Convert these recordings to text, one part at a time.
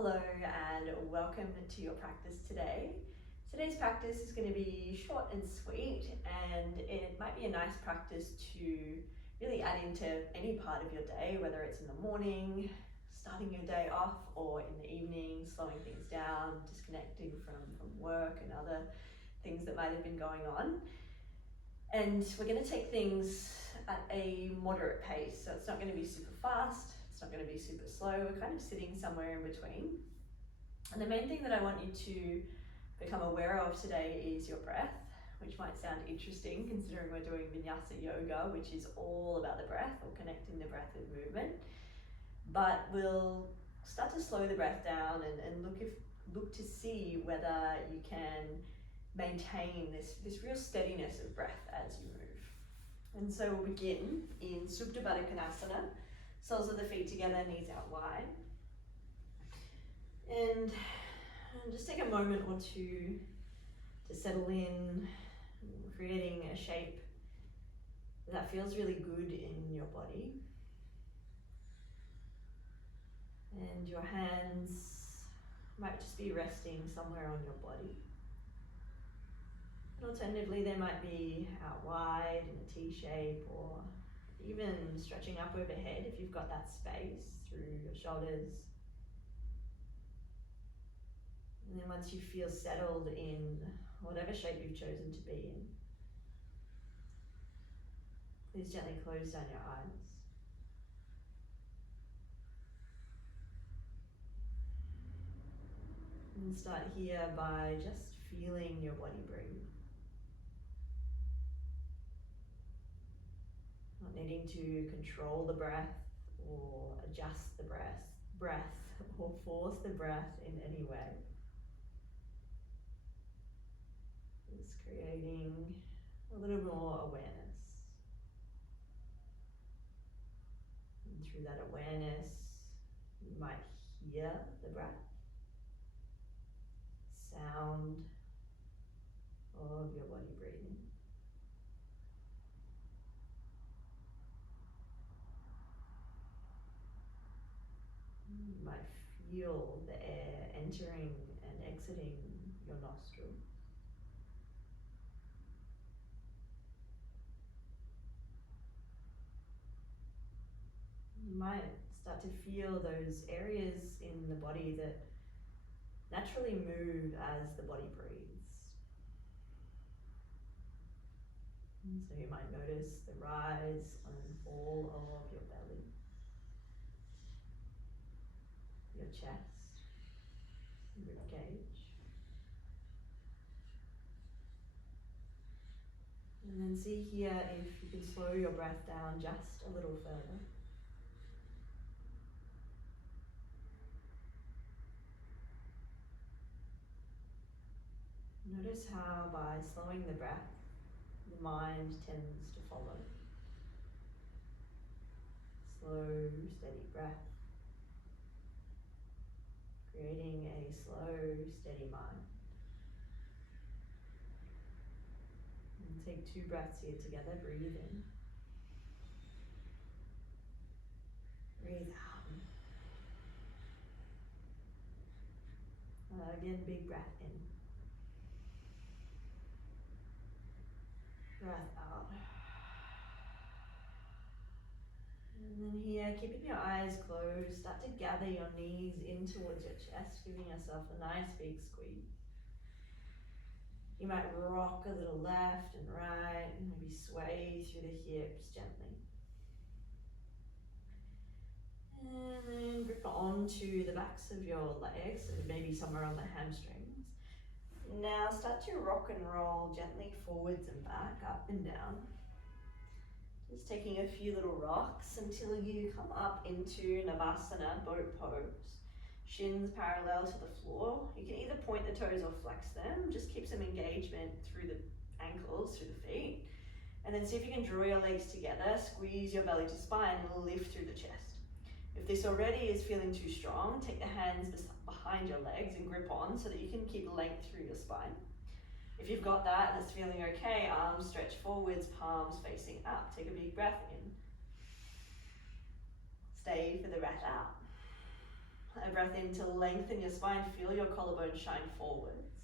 Hello and welcome to your practice today. Today's practice is going to be short and sweet, and it might be a nice practice to really add into any part of your day, whether it's in the morning, starting your day off, or in the evening, slowing things down, disconnecting from work and other things that might have been going on. And we're going to take things at a moderate pace, so it's not going to be super fast. It's not going to be super slow. We're kind of sitting somewhere in between. And the main thing that I want you to become aware of today is your breath, which might sound interesting considering we're doing Vinyasa yoga, which is all about the breath or connecting the breath with movement. But we'll start to slow the breath down and look to see whether you can maintain this real steadiness of breath as you move. And so we'll begin in Bakasana. Soles of the feet together, knees out wide. And just take a moment or two to settle in, creating a shape that feels really good in your body. And your hands might just be resting somewhere on your body. And alternatively, they might be out wide in a T shape, or even stretching up overhead if you've got that space through your shoulders. And then once you feel settled in whatever shape you've chosen to be in, please gently close down your eyes. And start here by just feeling your body breathe. Not needing to control the breath or adjust the breath or force the breath in any way. Just creating a little more awareness. And through that awareness, you might hear the breath, sound of your body breathing. You might feel the air entering and exiting your nostril. You might start to feel those areas in the body that naturally move as the body breathes. And so you might notice the rise and fall of your belly, your chest, rib cage. And then see here if you can slow your breath down just a little further. Notice how by slowing the breath, the mind tends to follow. Slow, steady breath, creating a slow, steady mind. And take 2 breaths here together. Breathe in. Breathe out. Again, big breath in. Breath out. And then here, keeping your eyes closed, start to gather your knees in towards your chest, giving yourself a nice big squeeze. You might rock a little left and right, and maybe sway through the hips gently. And then grip onto the backs of your legs, maybe somewhere on the hamstrings. Now start to rock and roll gently forwards and back, up and down. Just taking a few little rocks until you come up into Navasana, boat pose. Shins parallel to the floor. You can either point the toes or flex them. Just keep some engagement through the ankles, through the feet. And then see if you can draw your legs together, squeeze your belly to spine, and lift through the chest. If this already is feeling too strong, take the hands behind your legs and grip on so that you can keep length through your spine. If you've got that and it's feeling okay, arms stretch forwards, palms facing up. Take a big breath in. Stay for the breath out. A breath in to lengthen your spine, feel your collarbone shine forwards.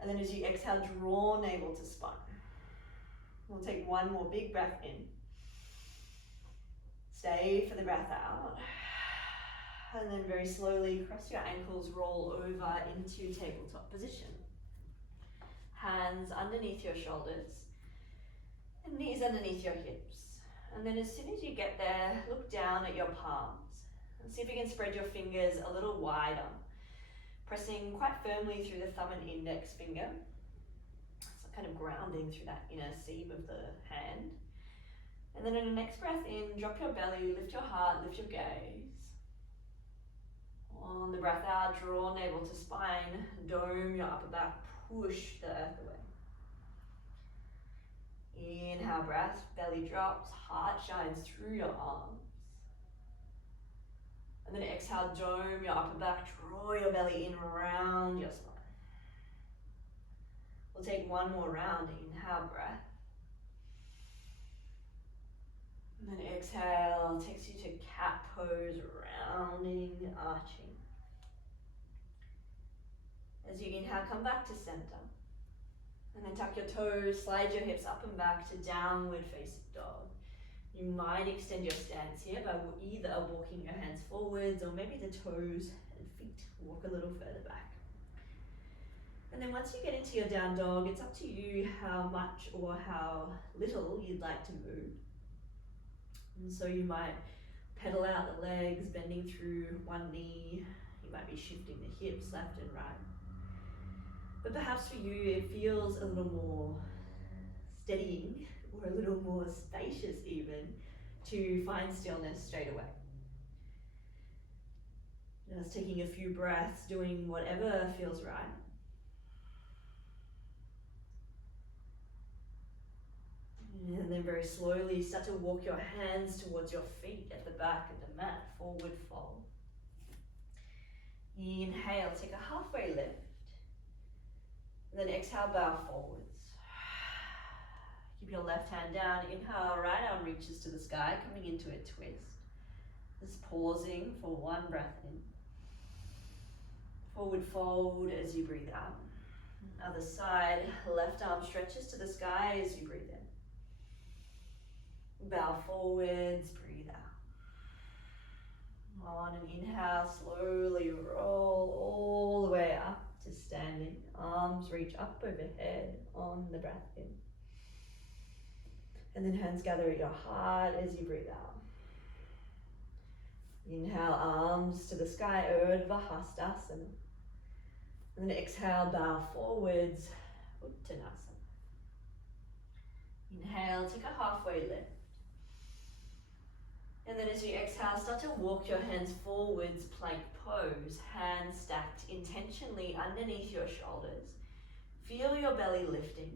And then as you exhale, draw navel to spine. We'll take one more big breath in. Stay for the breath out. And then very slowly cross your ankles, roll over into tabletop position. Hands underneath your shoulders and knees underneath your hips. And then as soon as you get there, look down at your palms and see if you can spread your fingers a little wider, pressing quite firmly through the thumb and index finger. So kind of grounding through that inner seam of the hand. And then in the next breath in, drop your belly, lift your heart, lift your gaze. On the breath out, draw navel to spine, dome your upper back, push the earth away. Inhale, breath, belly drops, heart shines through your arms. And then exhale, dome your upper back, draw your belly in around your spine. We'll take one more round, inhale, breath. And then exhale, takes you to cat pose, rounding, arching. As you inhale, come back to center. And then tuck your toes, slide your hips up and back to downward facing dog. You might extend your stance here by either walking your hands forwards or maybe the toes and feet walk a little further back. And then once you get into your down dog, it's up to you how much or how little you'd like to move. And so you might pedal out the legs, bending through one knee. You might be shifting the hips left and right. But perhaps for you, it feels a little more steadying or a little more spacious even to find stillness straight away. Just taking a few breaths, doing whatever feels right. And then very slowly start to walk your hands towards your feet at the back of the mat, forward fold. Inhale, take a halfway lift. And then exhale, bow forwards. Keep your left hand down. Inhale, right arm reaches to the sky, coming into a twist. Just pausing for one breath in. Forward fold as you breathe out. Other side, left arm stretches to the sky as you breathe in. Bow forwards, breathe out. On an inhale, slowly roll all the way up to standing. Arms reach up overhead on the breath in. And then hands gather at your heart as you breathe out. Inhale, arms to the sky, Urdhva Hastasana. And then exhale, bow forwards, Uttanasana. Inhale, take a halfway lift. And then as you exhale, start to walk your hands forwards, plank pose, hands stacked intentionally underneath your shoulders. Feel your belly lifting.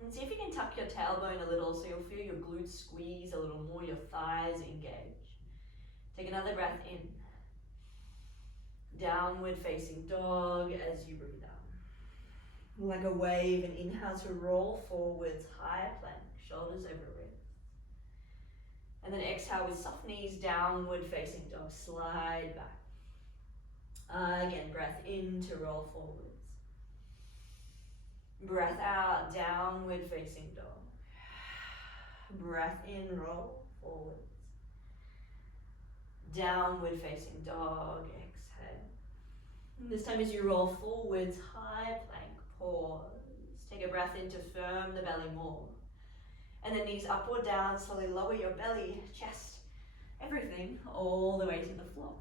And see if you can tuck your tailbone a little so you'll feel your glutes squeeze a little more, your thighs engage. Take another breath in. Downward facing dog as you breathe out. Like a wave, and inhale to roll forwards, high plank, shoulders over ribs. And then exhale with soft knees, downward facing dog, slide back. Again, breath in to roll forwards. Breath out, downward facing dog. Breath in, roll forwards. Downward facing dog, exhale. And this time as you roll forwards, high plank, pause. Take a breath in to firm the belly more. And then knees up or down, slowly lower your belly, chest, everything, all the way to the floor.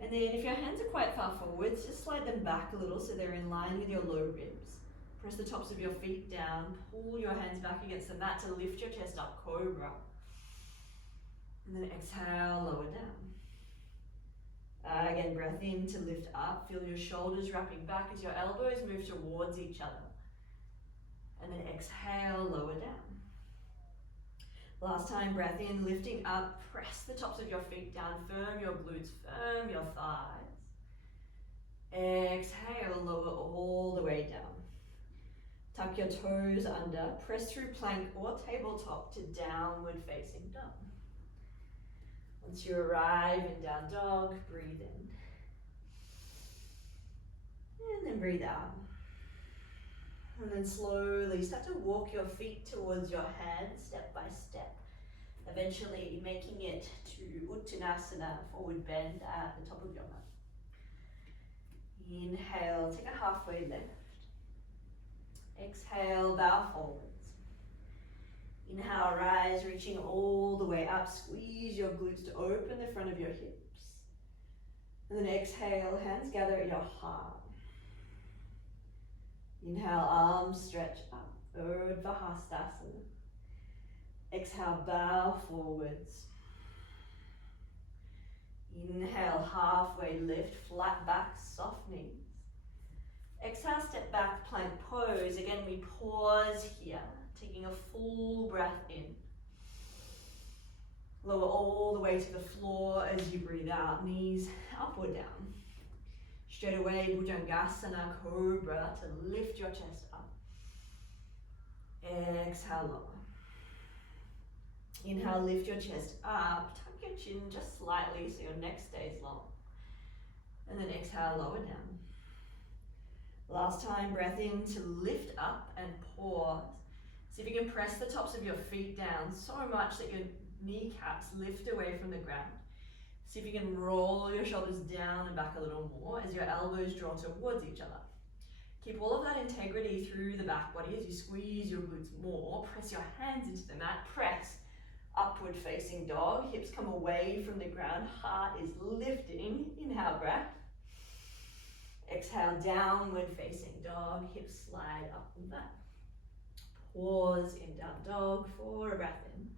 And then if your hands are quite far forwards, just slide them back a little so they're in line with your low ribs. Press the tops of your feet down, pull your hands back against the mat to lift your chest up, cobra. And then exhale, lower down. Again, breath in to lift up, feel your shoulders wrapping back as your elbows move towards each other. And then exhale, lower down. Last time, breath in, lifting up, press the tops of your feet down, firm your glutes, firm your thighs. Exhale, lower all the way down. Tuck your toes under, press through plank or tabletop to downward facing dog. Once you arrive in down dog, breathe in. And then breathe out. And then slowly start to walk your feet towards your hands, step by step. Eventually making it to Uttanasana, forward bend at the top of your mat. Inhale, take a halfway lift. Exhale, bow forwards. Inhale, rise, reaching all the way up. Squeeze your glutes to open the front of your hips. And then exhale, hands gather at your heart. Inhale, arms stretch up, Urdhva Hastasana. Exhale, bow forwards. Inhale, halfway lift, flat back, soft knees. Exhale, step back, plank pose. Again, we pause here, taking a full breath in. Lower all the way to the floor as you breathe out, knees up or down. Straight away, Bhujangasana, Cobra, to lift your chest up. Exhale, lower. Inhale, lift your chest up, tuck your chin just slightly so your neck stays long. And then exhale, lower down. Last time, breath in to lift up and pause. See if you can press the tops of your feet down so much that your kneecaps lift away from the ground. See if you can roll your shoulders down and back a little more as your elbows draw towards each other. Keep all of that integrity through the back body as you squeeze your glutes more. Press your hands into the mat. Press. Upward facing dog, hips come away from the ground, heart is lifting. Inhale, breath. Exhale, downward facing dog, hips slide up and back. Pause in down dog for a breath in.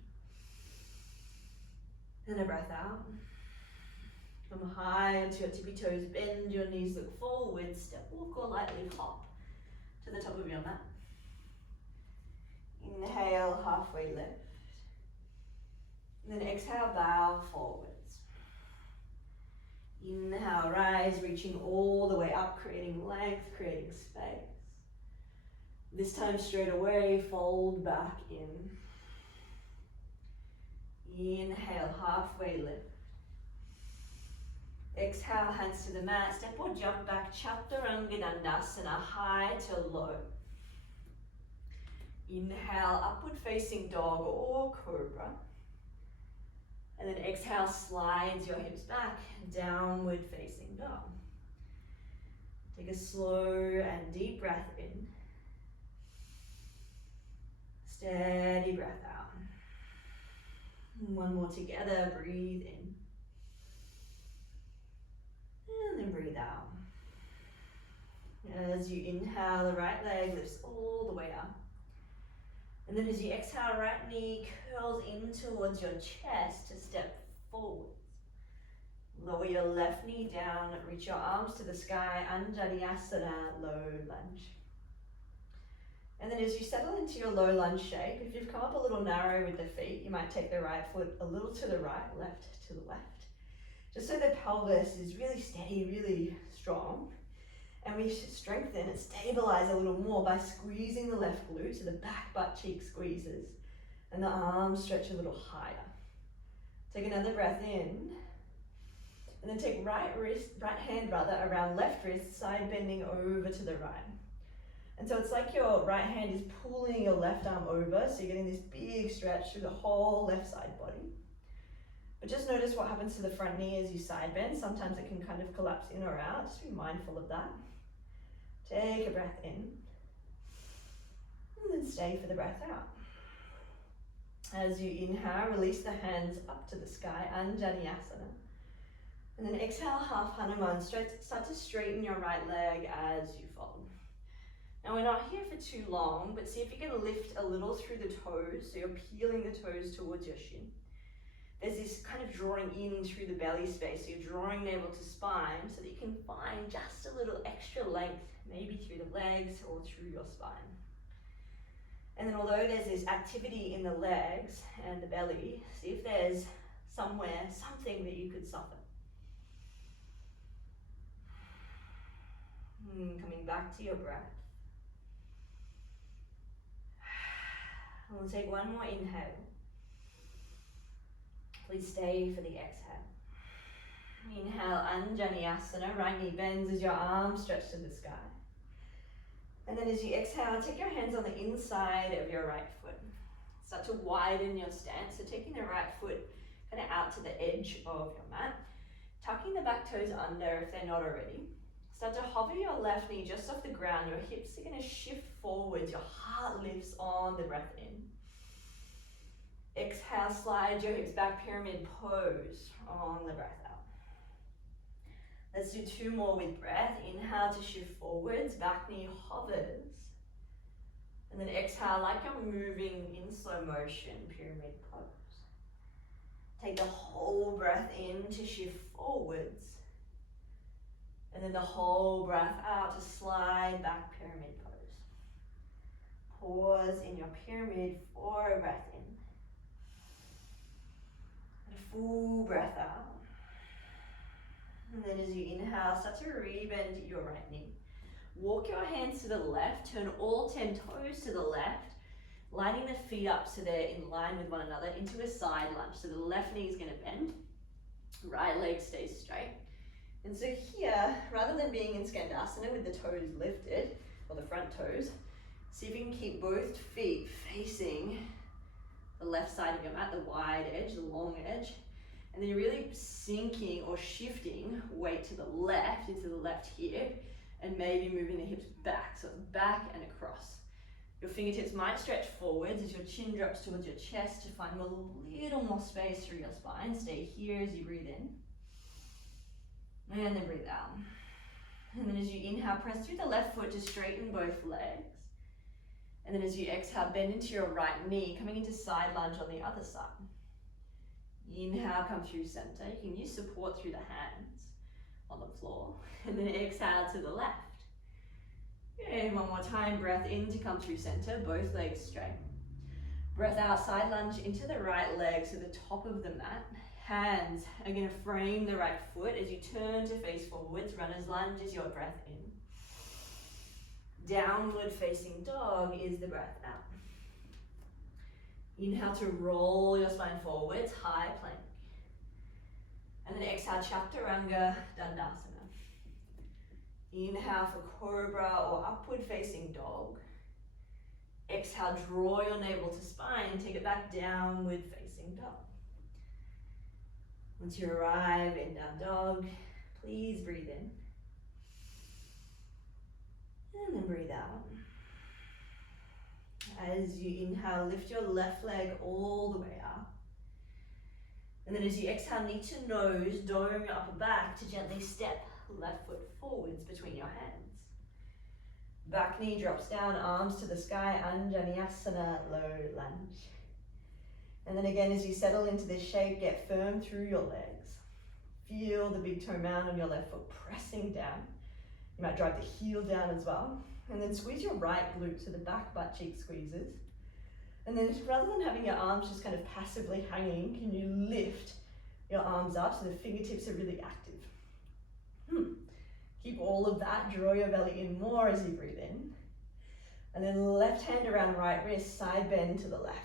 And a breath out. Come high onto your tippy toes, bend your knees, look forward, step, walk or lightly hop to the top of your mat. Inhale, halfway lift. And then exhale, bow forwards. Inhale, rise, reaching all the way up, creating length, creating space. This time straight away, fold back in. Inhale, halfway lift. Exhale, hands to the mat, step or jump back, Chaturanga Dandasana, high to low. Inhale, upward facing dog or cobra. And then exhale, slides your hips back, downward facing dog. Take a slow and deep breath in. Steady breath out. One more together, breathe in. And then breathe out. As you inhale, the right leg lifts all the way up. And then as you exhale, right knee curls in towards your chest to step forwards. Lower your left knee down, reach your arms to the sky, Anjaneyasana, low lunge. And then as you settle into your low lunge shape, if you've come up a little narrow with the feet, you might take the right foot a little to the right, left to the left. Just so the pelvis is really steady, really strong. And we strengthen and stabilize a little more by squeezing the left glute so the back butt cheek squeezes and the arms stretch a little higher. Take another breath in and then take right hand around left wrist, side bending over to the right. And so it's like your right hand is pulling your left arm over, so you're getting this big stretch through the whole left side body. But just notice what happens to the front knee as you side bend. Sometimes it can kind of collapse in or out. Just be mindful of that. Take a breath in. And then stay for the breath out. As you inhale, release the hands up to the sky, Anjaneyasana. And then exhale, half Hanuman. Start to straighten your right leg as you fold. Now we're not here for too long, but see if you can lift a little through the toes, so you're peeling the toes towards your shin. There's this kind of drawing in through the belly space, so you're drawing navel to spine so that you can find just a little extra length, maybe through the legs or through your spine. And then although there's this activity in the legs and the belly, see if there's somewhere, something that you could soften. Coming back to your breath. And we'll take one more inhale. Please stay for the exhale. Inhale, Vinyasa, right knee bends as your arms stretch to the sky. And then as you exhale, take your hands on the inside of your right foot. Start to widen your stance, so taking the right foot kind of out to the edge of your mat. Tucking the back toes under if they're not already. Start to hover your left knee just off the ground. Your hips are going to shift forwards. Your heart lifts on the breath in. Exhale, slide your hips back, pyramid pose on the breath out. Let's do 2 more with breath. Inhale to shift forwards, back knee hovers. And then exhale like you're moving in slow motion, pyramid pose. Take the whole breath in to shift forwards. And then the whole breath out to slide back, pyramid pose. Pause in your pyramid for a breath in. And a full breath out. And then as you inhale, start to rebend your right knee. Walk your hands to the left, turn all 10 toes to the left, lining the feet up so they're in line with one another into a side lunge. So the left knee is going to bend, right leg stays straight. And so here, rather than being in Skandasana with the toes lifted, or the front toes, see if you can keep both feet facing the left side of your mat, the wide edge, the long edge. And then you're really sinking or shifting weight to the left, into the left hip, and maybe moving the hips back. So it's back and across. Your fingertips might stretch forwards as your chin drops towards your chest to find a little more space through your spine. Stay here as you breathe in. And then breathe out. And then as you inhale, press through the left foot to straighten both legs. And then as you exhale, bend into your right knee, coming into side lunge on the other side. Inhale, come through center. You can use support through the hands on the floor. And then exhale to the left. And one more time, breath in to come through center, both legs straight. Breath out, side lunge into the right leg, so the top of the mat. Hands are going to frame the right foot as you turn to face forwards. Runner's lunge is your breath in. Downward facing dog is the breath out. Inhale to roll your spine forwards, high plank. And then exhale, Chaturanga Dandasana. Inhale for cobra or upward facing dog. Exhale, draw your navel to spine, take it back, downward facing dog. Once you arrive in down dog, please breathe in. And then breathe out. As you inhale, lift your left leg all the way up. And then as you exhale, knee to nose, dome your upper back to gently step left foot forwards between your hands. Back knee drops down, arms to the sky, Vinyasa, low lunge. And then again, as you settle into this shape, get firm through your legs. Feel the big toe mound on your left foot pressing down. You might drive the heel down as well. And then squeeze your right glute so the back butt cheek squeezes. And then rather than having your arms just kind of passively hanging, can you lift your arms up so the fingertips are really active? Keep all of that, draw your belly in more as you breathe in. And then left hand around right wrist, side bend to the left.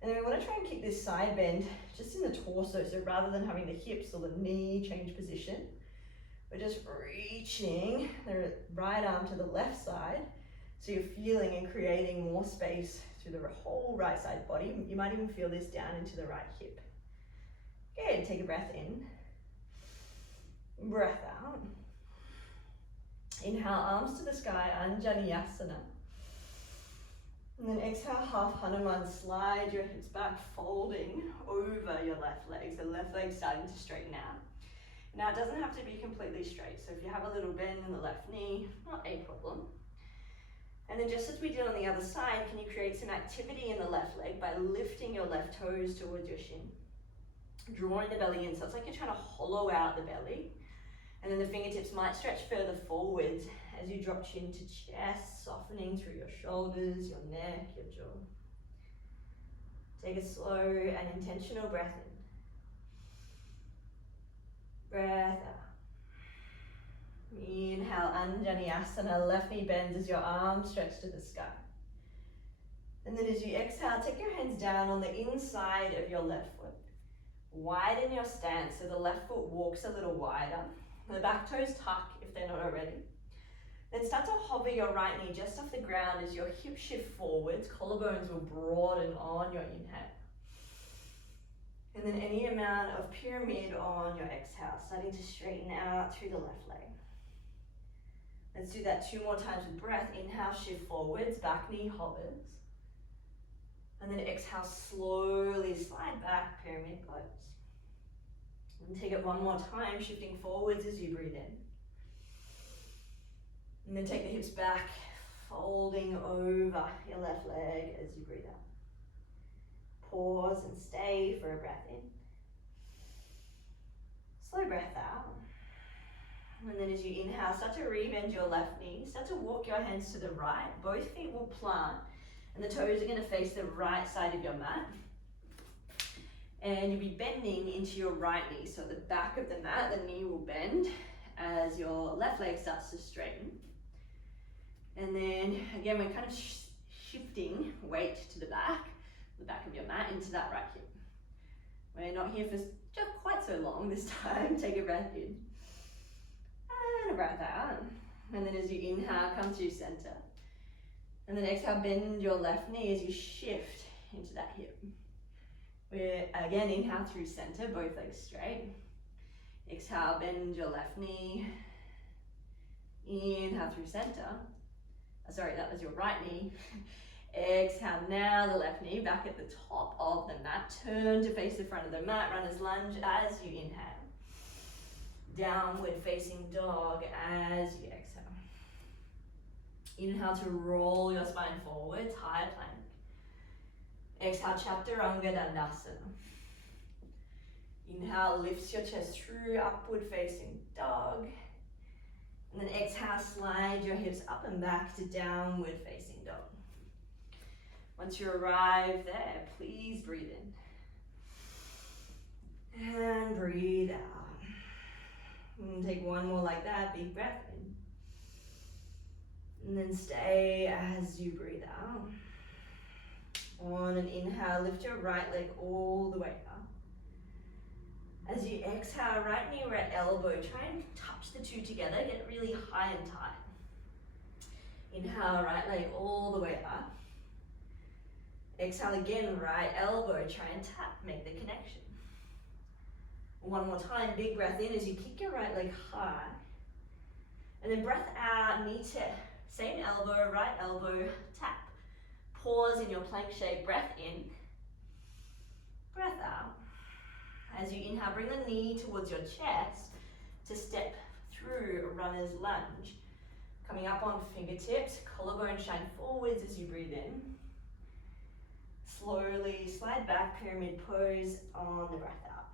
And then we want to try and keep this side bend just in the torso, so rather than having the hips or the knee change position, we're just reaching the right arm to the left side, so you're feeling and creating more space through the whole right side body. You might even feel this down into the right hip. Good, take a breath in. Breath out. Inhale, arms to the sky, Anjaneyasana. And then exhale, half Hanuman, slide your hips back, folding over your left leg. So left leg starting to straighten out. Now it doesn't have to be completely straight. So if you have a little bend in the left knee, not a problem. And then just as we did on the other side, can you create some activity in the left leg by lifting your left toes towards your shin? Drawing the belly in, so it's like you're trying to hollow out the belly. And then the fingertips might stretch further forwards as you drop chin to chest, softening through your shoulders, your neck, your jaw. Take a slow and intentional breath in. Breath out. Inhale, Anjaneyasana, left knee bends as your arms stretch to the sky. And then as you exhale, take your hands down on the inside of your left foot. Widen your stance so the left foot walks a little wider. The back toes tuck if they're not already. Then start to hover your right knee just off the ground as your hips shift forwards. Collarbones will broaden on your inhale. And then any amount of pyramid on your exhale, starting to straighten out through the left leg. Let's do that 2 more times with breath. Inhale, shift forwards, back knee hovers. And then exhale, slowly slide back, pyramid pose. And take it 1 more time, shifting forwards as you breathe in. And then take the hips back, folding over your left leg as you breathe out. Pause and stay for a breath in. Slow breath out. And then as you inhale, start to rebend your left knee. Start to walk your hands to the right. Both feet will plant. And the toes are going to face the right side of your mat. And you'll be bending into your right knee. So at the back of the mat, the knee will bend as your left leg starts to straighten. And then again, we're kind of shifting weight to the back of your mat into that right hip. We're not here for just quite so long this time. Take a breath in and a breath out. And then as you inhale, come to center. And then exhale, bend your left knee as you shift into that hip. We're again, inhale through center, both legs straight. Exhale, bend your left knee. Inhale through center. Sorry, that was your right knee. Exhale, now the left knee back at the top of the mat. Turn to face the front of the mat, runner's lunge as you inhale. Downward facing dog as you exhale. Inhale to roll your spine forwards, high plank. Exhale, Chaturanga Dandasana. Inhale, lifts your chest through, upward facing dog. And then exhale, slide your hips up and back to downward facing dog. Once you arrive there, please breathe in. And breathe out. And take 1 more like that, big breath in. And then stay as you breathe out. On an inhale, lift your right leg all the way up. As you exhale, right knee, right elbow, try and touch the two together, get really high and tight. Inhale, right leg all the way up. Exhale again, right elbow, try and tap, make the connection. 1 more time, big breath in as you kick your right leg high. And then breath out, knee to same elbow, right elbow, tap. Pause in your plank shape, breath in, breath out. As you inhale, bring the knee towards your chest to step through runner's lunge. Coming up on fingertips, collarbone shine forwards as you breathe in. Slowly slide back, pyramid pose on the breath out.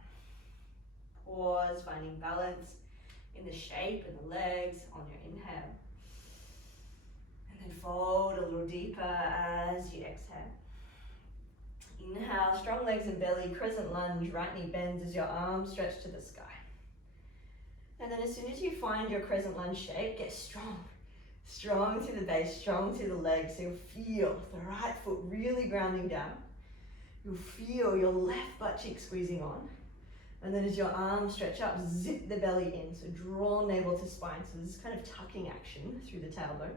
Pause, finding balance in the shape and the legs on your inhale. And then fold a little deeper as you exhale. Inhale, strong legs and belly, crescent lunge, right knee bends as your arms stretch to the sky. And then as soon as you find your crescent lunge shape, get strong. Strong through the base, strong through the legs. So you'll feel the right foot really grounding down. You'll feel your left butt cheek squeezing on. And then as your arms stretch up, zip the belly in. So draw navel to spine. So this is kind of tucking action through the tailbone.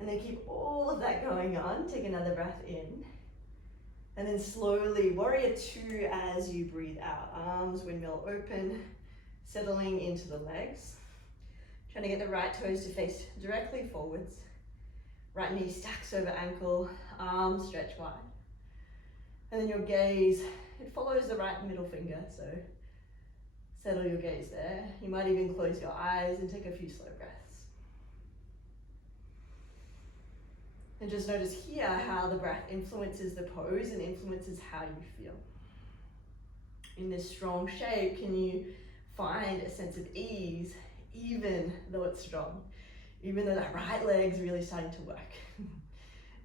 And then keep all of that going on. Take another breath in. And then slowly, warrior 2 as you breathe out. Arms windmill open, settling into the legs. Trying to get the right toes to face directly forwards. Right knee stacks over ankle, arms stretch wide. And then your gaze, it follows the right middle finger, so settle your gaze there. You might even close your eyes and take a few slow breaths. And just notice here how the breath influences the pose and influences how you feel. In this strong shape, can you find a sense of ease even though it's strong? Even though that right leg's really starting to work.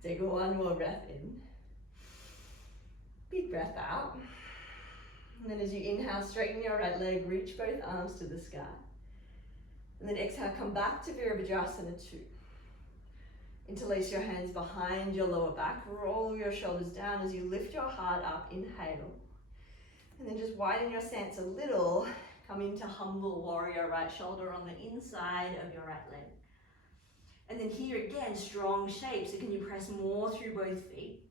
Take 1 more breath in. Big breath out. And then as you inhale, straighten your right leg, reach both arms to the sky. And then exhale, come back to Virabhadrasana 2. Interlace your hands behind your lower back, roll your shoulders down as you lift your heart up, inhale. And then just widen your stance a little. Come into humble warrior, right shoulder on the inside of your right leg. And then here again, strong shape. So can you press more through both feet?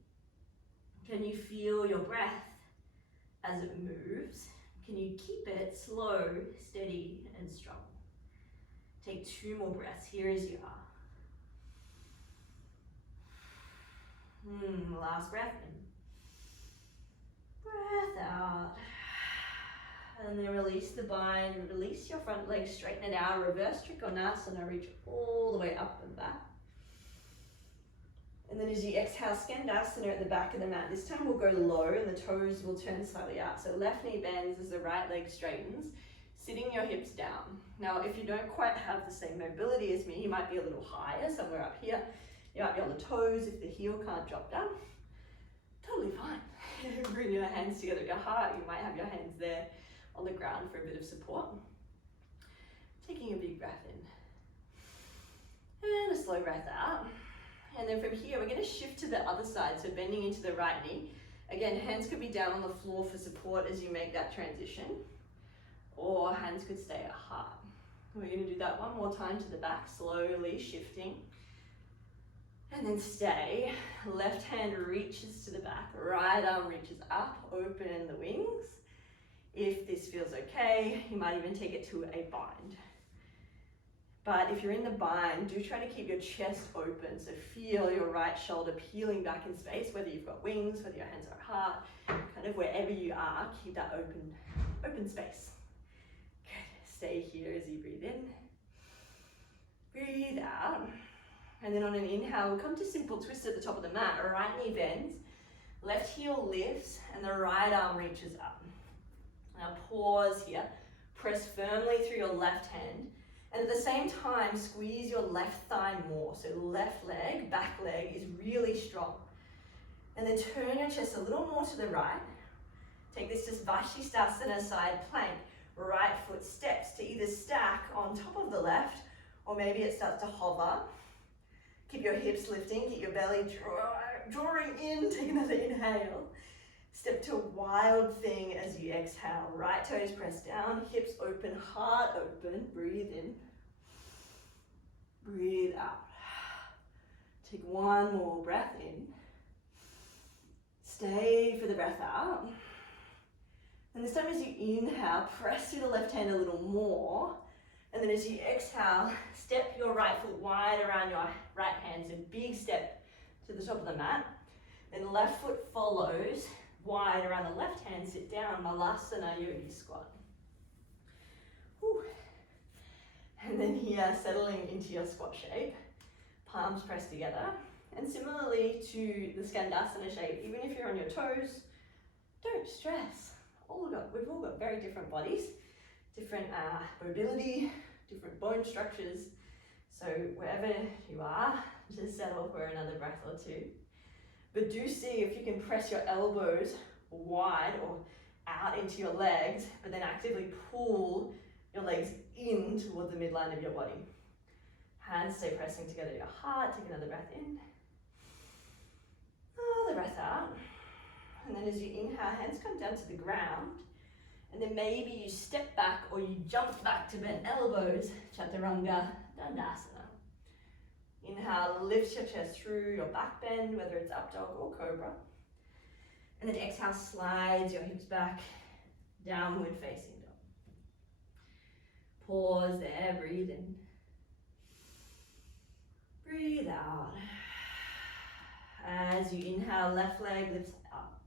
Can you feel your breath as it moves? Can you keep it slow, steady, and strong? Take 2 more breaths here as you are. Last breath in. Breath out. And then release the bind, release your front leg, straighten it out, reverse Trikonasana, reach all the way up and back. And then as you exhale, Skandasana at the back of the mat. This time we'll go low and the toes will turn slightly out. So left knee bends as the right leg straightens, sitting your hips down. Now, if you don't quite have the same mobility as me, you might be a little higher, somewhere up here. You might be on the toes if the heel can't drop down. Totally fine. Bring your hands together at your heart. You might have your hands there on the ground for a bit of support. Taking a big breath in. And a slow breath out. And then from here, we're going to shift to the other side, so bending into the right knee. Again, hands could be down on the floor for support as you make that transition, or hands could stay at heart. We're going to do that one more time to the back, slowly shifting. And then stay. Left hand reaches to the back, right arm reaches up, open the wings. If this feels okay, you might even take it to a bind. But if you're in the bind, do try to keep your chest open. So feel your right shoulder peeling back in space, whether you've got wings, whether your hands are at heart, kind of wherever you are, keep that open space. Good. Stay here as you breathe in. Breathe out. And then on an inhale, we'll come to simple twist at the top of the mat. Right knee bends, left heel lifts, and the right arm reaches up. Now pause here. Press firmly through your left hand. And at the same time, squeeze your left thigh more. So left leg, back leg is really strong. And then turn your chest a little more to the right. Take this to Vashisthasana side plank. Right foot steps to either stack on top of the left, or maybe it starts to hover. Keep your hips lifting, keep your belly drawing in. Take another inhale. Step to wild thing as you exhale. Right toes press down, hips open, heart open. Breathe in. Breathe out. Take 1 more breath in. Stay for the breath out. And this time as you inhale, press through the left hand a little more. And then as you exhale, step your right foot wide around your right hand. So big step to the top of the mat. Then left foot follows. Wide around the left hand, sit down, Malasana Yogi Squat. Whew. And then here, settling into your squat shape, palms pressed together. And similarly to the Skandasana shape, even if you're on your toes, don't stress. We've all got very different bodies, different mobility, different bone structures. So wherever you are, just settle for another breath or two. But do see if you can press your elbows wide or out into your legs, but then actively pull your legs in toward the midline of your body. Hands stay pressing together to your heart. Take another breath in. Another breath out. And then as you inhale, hands come down to the ground. And then maybe you step back or you jump back to bent elbows, Chaturanga Dandasana. Inhale, lift your chest through your back bend, whether it's up dog or cobra. And then exhale, slides your hips back, downward facing dog. Pause there, breathe in. Breathe out. As you inhale, left leg lifts up.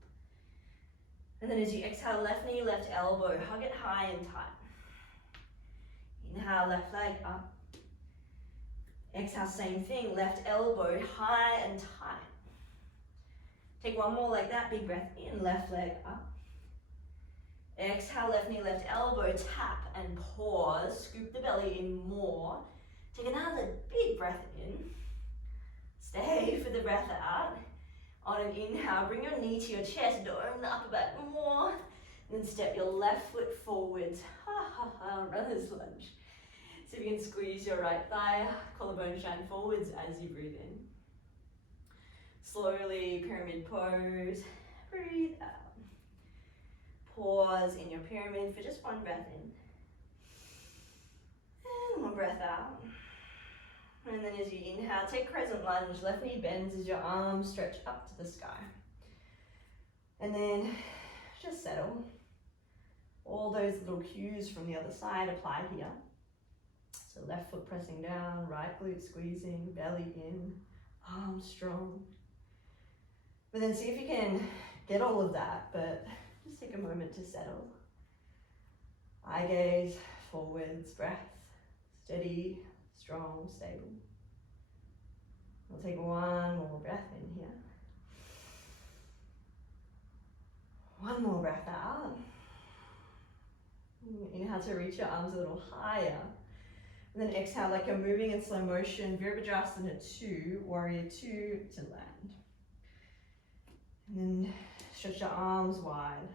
And then as you exhale, left knee, left elbow, hug it high and tight. Inhale, left leg up. Exhale, same thing, left elbow high and tight. Take 1 more like that, big breath in, left leg up. Exhale, left knee, left elbow, tap and pause, scoop the belly in more. Take another big breath in. Stay for the breath out. On an inhale, bring your knee to your chest, dome the upper back more. And then step your left foot forwards, runner's lunge. So if you can squeeze your right thigh, collarbone shine forwards as you breathe in. Slowly, pyramid pose, breathe out. Pause in your pyramid for just one breath in. And one breath out. And then as you inhale, take crescent lunge, left knee bends as your arms stretch up to the sky. And then just settle. All those little cues from the other side apply here. So left foot pressing down, right glute squeezing, belly in, arms strong. But then see if you can get all of that, but just take a moment to settle. Eye gaze, forwards, breath, steady, strong, stable. We'll take one more breath in here. One more breath out. Inhale to reach your arms a little higher. And then exhale like you're moving in slow motion, Virabhadrasana 2, Warrior 2 to land. And then stretch your arms wide.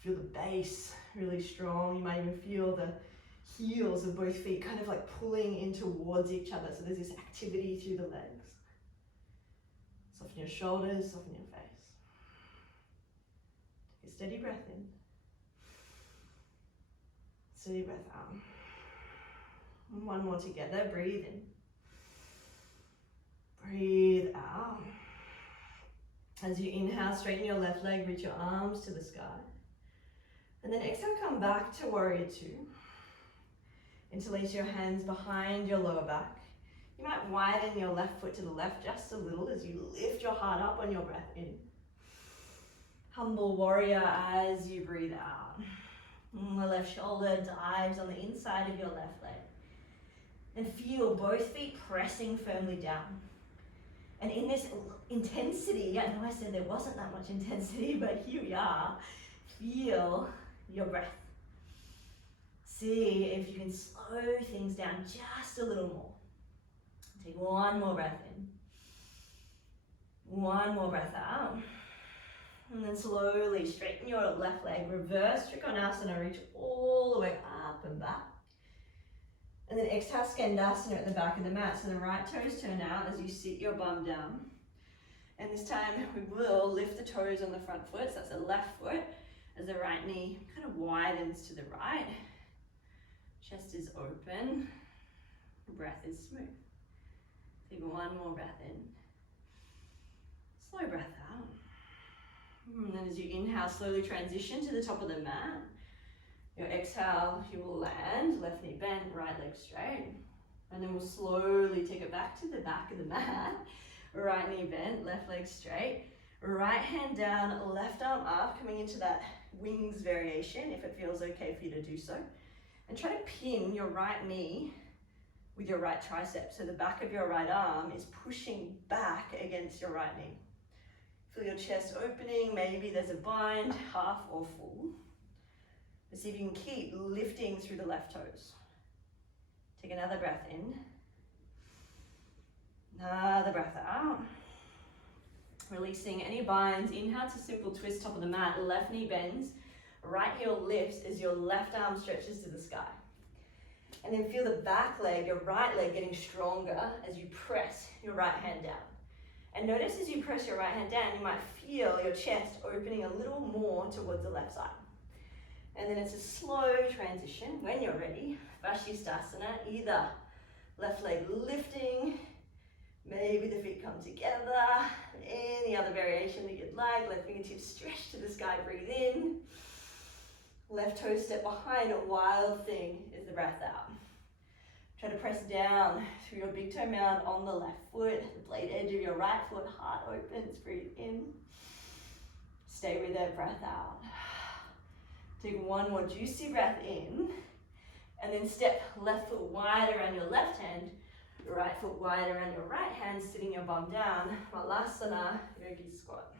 Feel the base really strong. You might even feel the heels of both feet kind of like pulling in towards each other. So there's this activity through the legs. Soften your shoulders, soften your face. Take a steady breath in. Steady breath out. And one more together, breathe in. Breathe out. As you inhale, straighten your left leg, reach your arms to the sky. And then exhale, come back to Warrior 2. Interlace your hands behind your lower back. You might widen your left foot to the left just a little as you lift your heart up on your breath in. Humble warrior as you breathe out. The left shoulder dives on the inside of your left leg. And feel both feet pressing firmly down. And in this intensity, I know I said there wasn't that much intensity, but here we are. Feel your breath. See if you can slow things down just a little more. Take one more breath in. One more breath out. And then slowly straighten your left leg, reverse Trikonasana, reach all the way up and back. And then exhale, Skandasana at the back of the mat. So the right toes turn out as you sit your bum down. And this time we will lift the toes on the front foot. So that's the left foot as the right knee kind of widens to the right. Chest is open. Breath is smooth. Take one more breath in. Slow breath out. And then as you inhale, slowly transition to the top of the mat. Your exhale, you will land, left knee bent, right leg straight. And then we'll slowly take it back to the back of the mat. Right knee bent, left leg straight. Right hand down, left arm up, coming into that wings variation, if it feels okay for you to do so. And try to pin your right knee with your right tricep. So the back of your right arm is pushing back against your right knee. Feel your chest opening, maybe there's a bind, half or full. But see if you can keep lifting through the left toes. Take another breath in. Another breath out. Releasing any binds. Inhale to simple twist, top of the mat. Left knee bends. Right heel lifts as your left arm stretches to the sky. And then feel the back leg, your right leg getting stronger as you press your right hand down. And notice as you press your right hand down, you might feel your chest opening a little more towards the left side. And then it's a slow transition. When you're ready, Vashisthasana, either left leg lifting, maybe the feet come together, any other variation that you'd like, left fingertips stretch to the sky, breathe in. Left toe step behind, a wild thing is the breath out. Try to press down through your big toe mound on the left foot, the blade edge of your right foot, heart opens, breathe in. Stay with it, breath out. Take one more juicy breath in, and then step left foot wide around your left hand, right foot wide around your right hand, sitting your bum down, Malasana, yogi squat.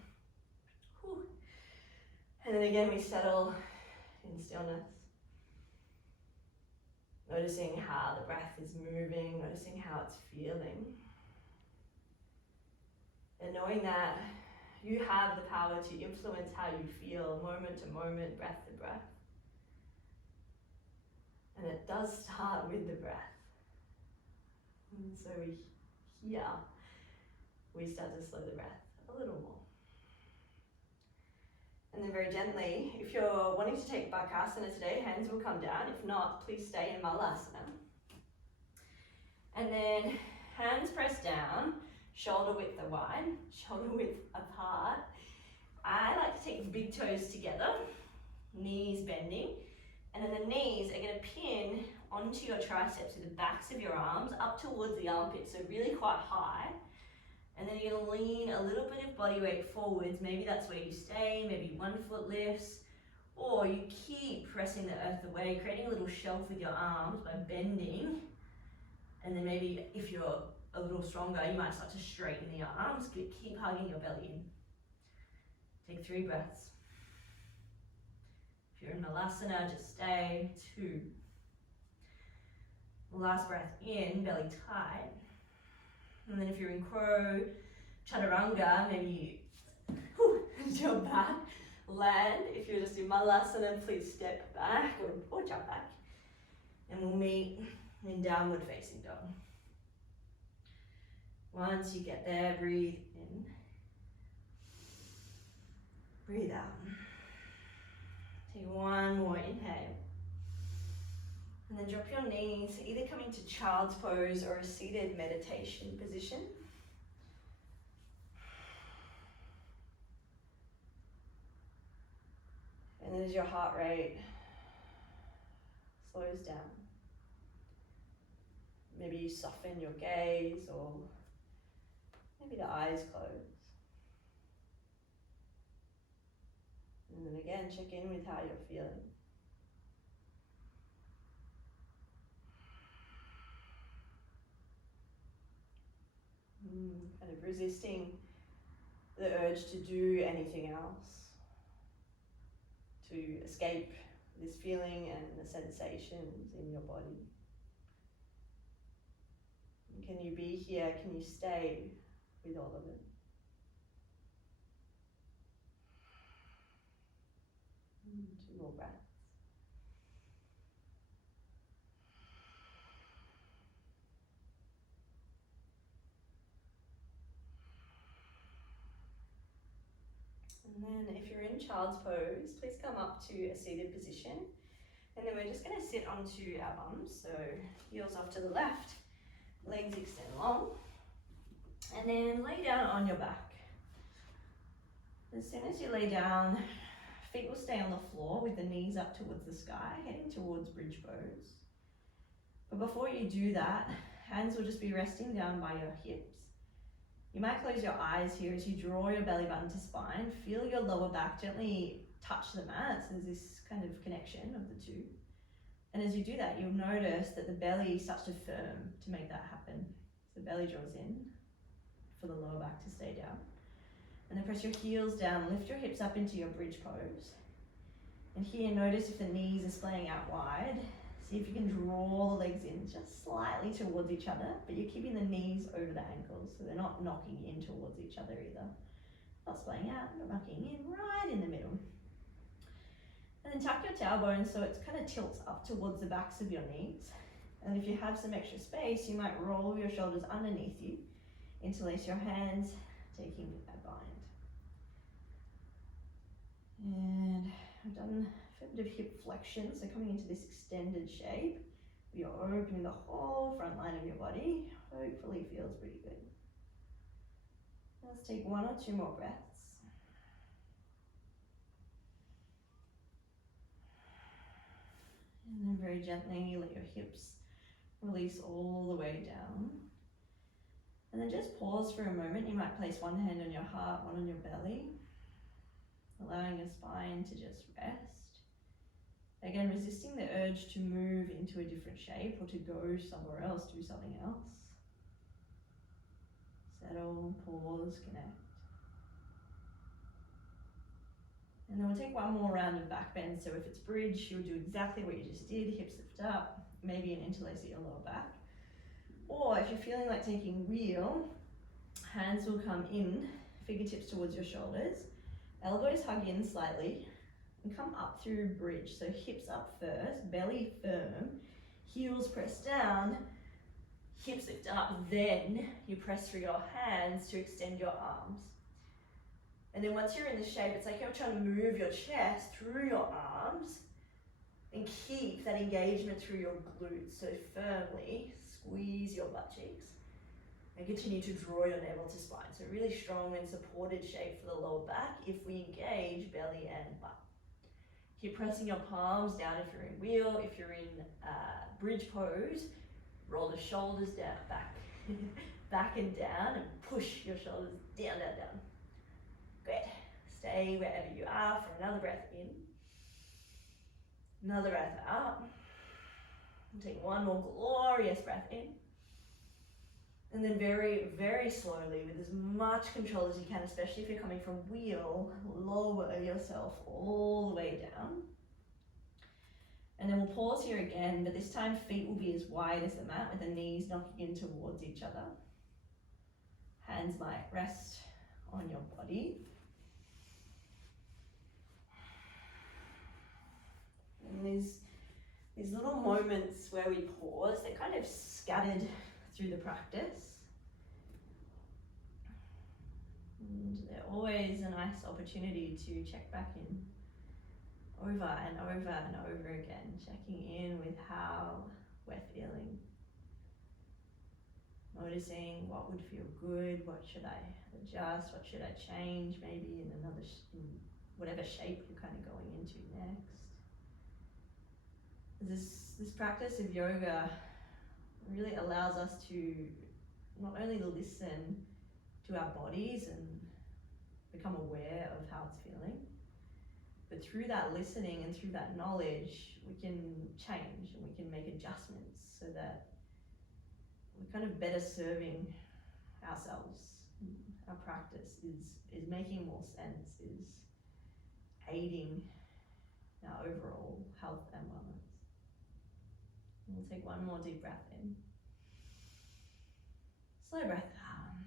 Whew. And then again, we settle in stillness. Noticing how the breath is moving, noticing how it's feeling. And knowing that you have the power to influence how you feel moment to moment, breath to breath. And it does start with the breath. And so we start to slow the breath a little more. And then very gently, if you're wanting to take Bakasana today, hands will come down. If not, please stay in Malasana. And then hands press down, shoulder width wide, shoulder width apart. I like to take the big toes together, knees bending, and then the knees are going to pin onto your triceps with the backs of your arms up towards the armpits, so really quite high. And then you're going to lean a little bit of body weight forwards. Maybe that's where you stay, maybe one foot lifts, or you keep pressing the earth away, creating a little shelf with your arms by bending. And then maybe if you're a little stronger, you might start to straighten the arms. Keep hugging your belly in. Take 3 breaths. If you're in Malasana, just stay. 2. Last breath in, belly tight. And then if you're in Crow, Chaturanga, maybe jump back, land. If you're just in Malasana, please step back or jump back. And we'll meet in downward facing dog. Once you get there, breathe in. Breathe out. Take one more inhale. And then drop your knees, either coming to child's pose or a seated meditation position. And then as your heart rate slows down, maybe you soften your gaze, or maybe the eyes close. And then again, check in with how you're feeling. Kind of resisting the urge to do anything else, to escape this feeling and the sensations in your body. Can you be here? Can you stay with all of it? Two more breaths. And then if you're in child's pose, please come up to a seated position. And then we're just going to sit onto our bums, so heels off to the left, legs extend long. And then lay down on your back. As soon as you lay down, feet will stay on the floor with the knees up towards the sky, heading towards bridge pose. But before you do that, hands will just be resting down by your hips. You might close your eyes here as you draw your belly button to spine. Feel your lower back gently touch the mat, so there's this kind of connection of the two. And as you do that, you'll notice that the belly starts to firm to make that happen. So the belly draws in for the lower back to stay down. And then press your heels down, lift your hips up into your bridge pose. And here, notice if the knees are splaying out wide. See if you can draw the legs in just slightly towards each other, but you're keeping the knees over the ankles, so they're not knocking in towards each other either. Not splaying out, not knocking in, right in the middle. And then tuck your tailbone so it kind of tilts up towards the backs of your knees. And if you have some extra space, you might roll your shoulders underneath you, interlace your hands, taking a bind. And I've done a bit of hip flexion, so coming into this extended shape, you're opening the whole front line of your body. Hopefully feels pretty good. Let's take 1 or 2 more breaths. And then very gently let your hips release all the way down. And then just pause for a moment. You might place one hand on your heart, one on your belly, allowing your spine to just rest. Again, resisting the urge to move into a different shape or to go somewhere else, do something else. Settle, pause, connect. And then we'll take one more round of back bend. So if it's bridge, you'll do exactly what you just did, hips lift up, maybe an interlace at your lower back. Or if you're feeling like taking wheel, hands will come in, fingertips towards your shoulders, elbows hug in slightly, and come up through bridge. So hips up first, belly firm, heels press down, hips lift up, then you press through your hands to extend your arms. And then once you're in the shape, it's like you're trying to move your chest through your arms and keep that engagement through your glutes. So firmly squeeze your butt cheeks and continue to draw your navel to spine. So really strong and supported shape for the lower back if we engage belly and butt. Keep pressing your palms down if you're in wheel. If you're in bridge pose, roll the shoulders down, back, back and down, and push your shoulders down, down, down. Great. Stay wherever you are for another breath in. Another breath out. And take one more glorious breath in. And then very, very slowly, with as much control as you can, especially if you're coming from wheel, lower yourself all the way down. And then we'll pause here again, but this time feet will be as wide as the mat with the knees knocking in towards each other. Hands might rest on your body. And these little moments where we pause, they're kind of scattered through the practice. And they're always a nice opportunity to check back in over and over and over again, checking in with how we're feeling. Noticing what would feel good, what should I adjust, what should I change, maybe in in whatever shape you're kind of going into next. This practice of yoga really allows us to not only listen to our bodies and become aware of how it's feeling, but through that listening and through that knowledge, we can change and we can make adjustments so that we're kind of better serving ourselves. Our practice is making more sense, is aiding our overall health and wellness. And we'll take one more deep breath in. Slow breath out.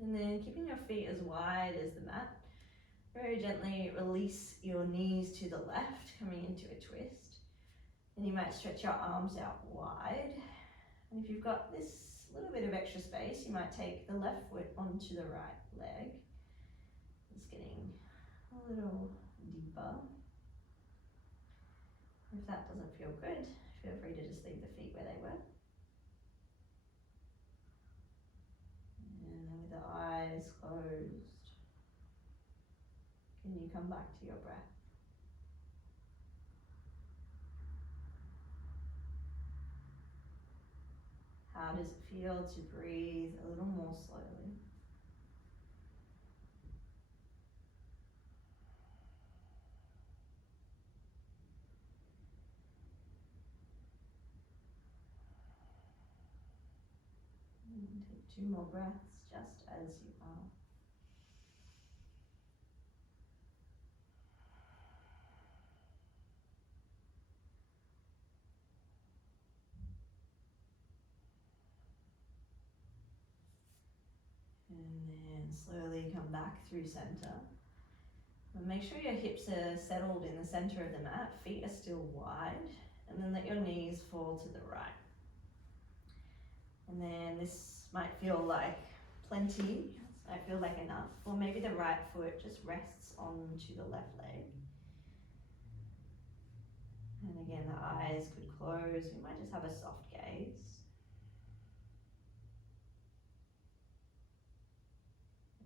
And then keeping your feet as wide as the mat, very gently release your knees to the left, coming into a twist. And you might stretch your arms out wide. And if you've got this little bit of extra space, you might take the left foot onto the right leg. Just getting a little deeper. If that doesn't feel good, feel free to just leave the feet where they were. And then with the eyes closed, can you come back to your breath? How does it feel to breathe a little more slowly? And take 2 more breaths just as you are. And then slowly come back through center. And make sure your hips are settled in the center of the mat, feet are still wide, and then let your knees fall to the right. And then this might feel like plenty, this might feel like enough, or maybe the right foot just rests onto the left leg. And again, the eyes could close, we might just have a soft gaze.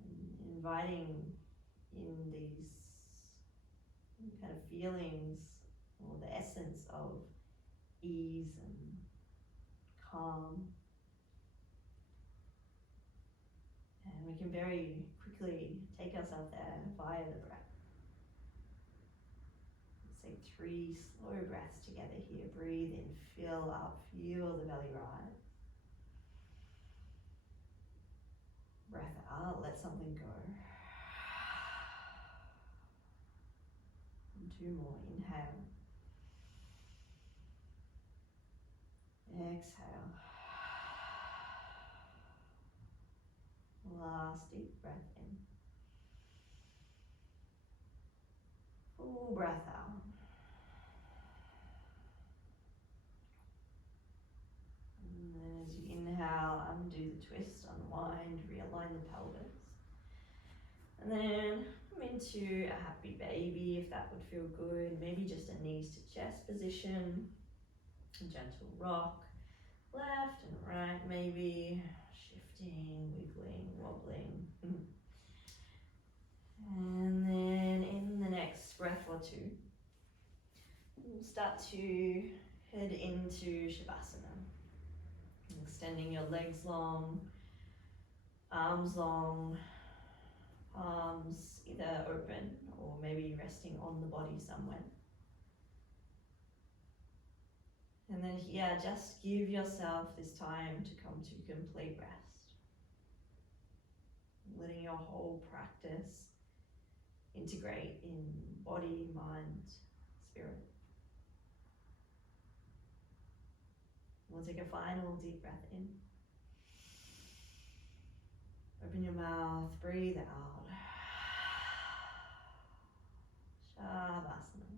And inviting in these kind of feelings, or the essence of ease and calm. And we can very quickly take ourselves there via the breath. Let's take 3 slow breaths together here. Breathe in, fill up, feel the belly rise. Breath out, let something go. And 2 more, inhale. Exhale. Last deep breath in. Full breath out. And then as you inhale, undo the twist, unwind, realign the pelvis. And then come into a happy baby if that would feel good. Maybe just a knees to chest position. A gentle rock, left and right maybe. Shifting, wiggling, wobbling. And then in the next breath or two, we'll start to head into Shavasana. Extending your legs long, arms long, palms either open or maybe resting on the body somewhere. And then here, just give yourself this time to come to complete rest. Letting your whole practice integrate in body, mind, spirit. We'll take a final deep breath in. Open your mouth, breathe out. Shavasana.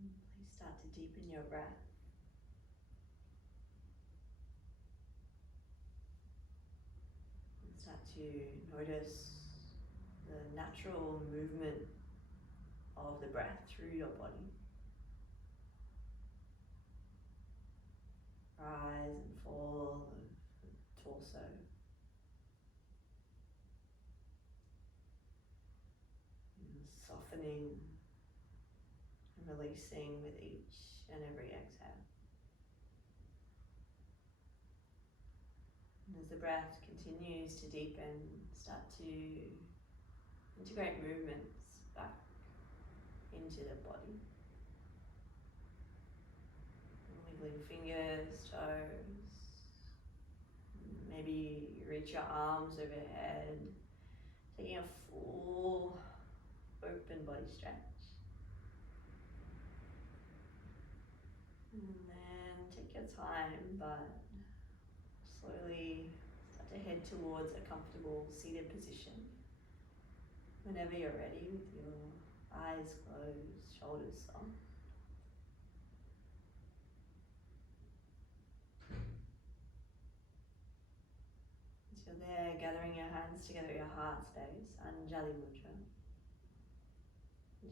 Please start to deepen your breath. And start to notice the natural movement of the breath through your body. Rise and fall of the torso. And softening and releasing with each and every exhale. And as the breath continues to deepen, start to integrate movements back into the body. Wiggling fingers, toes. Maybe you reach your arms overhead, taking a full open body stretch. And then take your time, but slowly start to head towards a comfortable seated position. Whenever you're ready, with your eyes closed, shoulders soft. As you're there, gathering your hands together at your heart space, Anjali Mudra.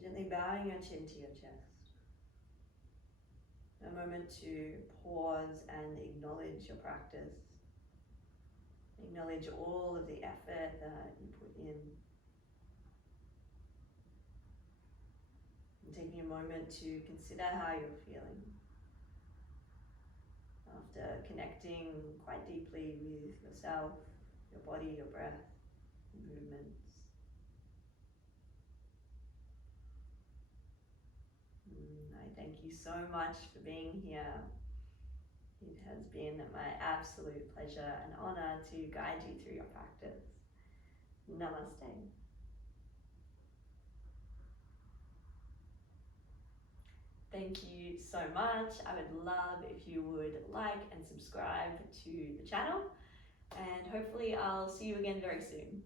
Gently bowing your chin to your chest. A moment to pause and acknowledge your practice. Acknowledge all of the effort that you put in. And taking a moment to consider how you're feeling. After connecting quite deeply with yourself, your body, your breath, movements. I thank you so much for being here. It has been my absolute pleasure and honor to guide you through your practice. Namaste. Thank you so much. I would love if you would like and subscribe to the channel, and hopefully I'll see you again very soon.